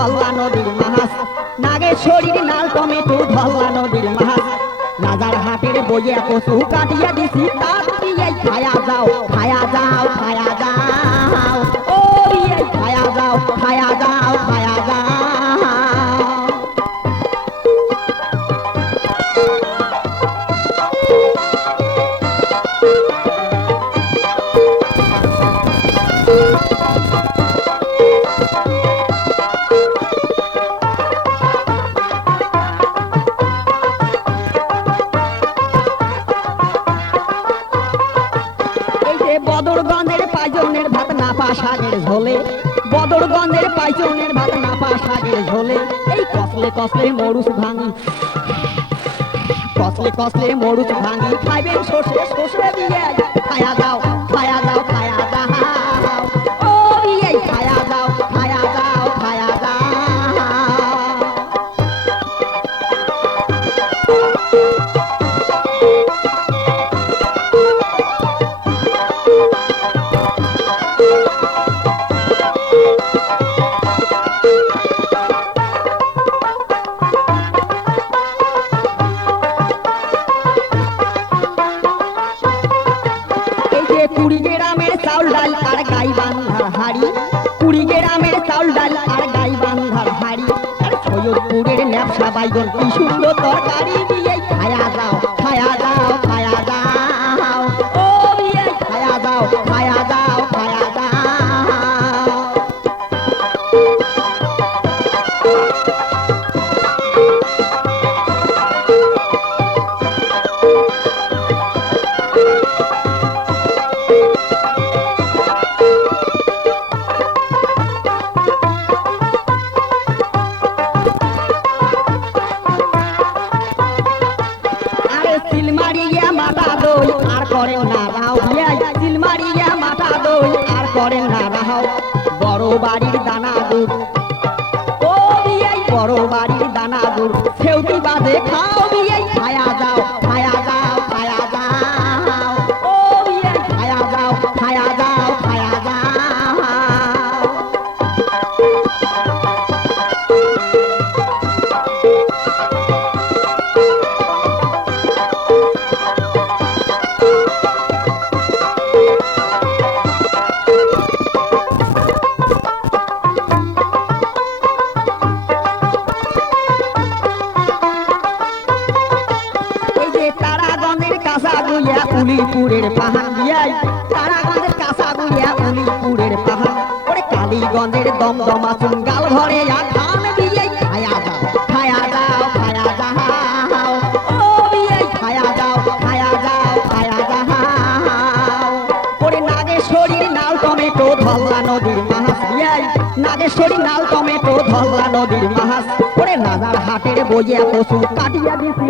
ধল্লা নদীর মাছ। নাগেশ্বরীর নাল টমেটো ধল্লা নদীর মাহাস রাজার হাটের বইয়া কচু কাটিয়া দিছি তার বদরগঞ্জের ভাত ভাত নাপা শাকের ঝোলে। বদরগঞ্জের পাইচনের ভাত নাপা শাকের ঝোলে। এই কসলে কসলে মরুচ ভাঙি। কসলে কসলে মরুচ ভাঙি। খাইবেন সর্ষে সর্ষে দিয়ে খায়া দাও খায়া দাও। কুড়ি গ্রামের চাউল ডাল আর গাই বান্ধার হাড়ি। কুড়ি গ্রামের চাউল ডাল আর গাই বান্ধার হাড়ি। আর সৈয়দপুরের ন্যাপসা বাইগন কি সুন্দর তরকারি দিয়ে খায়া দাও। রাও বিয়াই মাথা দই আর করেন না বড় বাড়ির দানা ও বড় বাড়ির দানা দুধ সেউটি বাদে খাও গুইয়া উলিপুরের পাহাড় দিয়াই। তারাগঞ্জের কাঁচা গুইয়া উলিপুরের পাহাড়। ওরে কালীগঞ্জের দমদমা চুঙ্গাল ঘরে আ খান দিয়ে খায়া যাও খায়া যাও খায়া যাও। ও বিয়ে খায়া যাও খায়া যাও খায়া যাও। ওরে নাগেশ্বরীর নাল টমেটো ধল্লা নদীর মাছ দিয়াই। নাল টমেটো ধল্লা নদীর মাছ। ওরে রাজার হাটের বইয়া কচু কাটিয়া দিছি।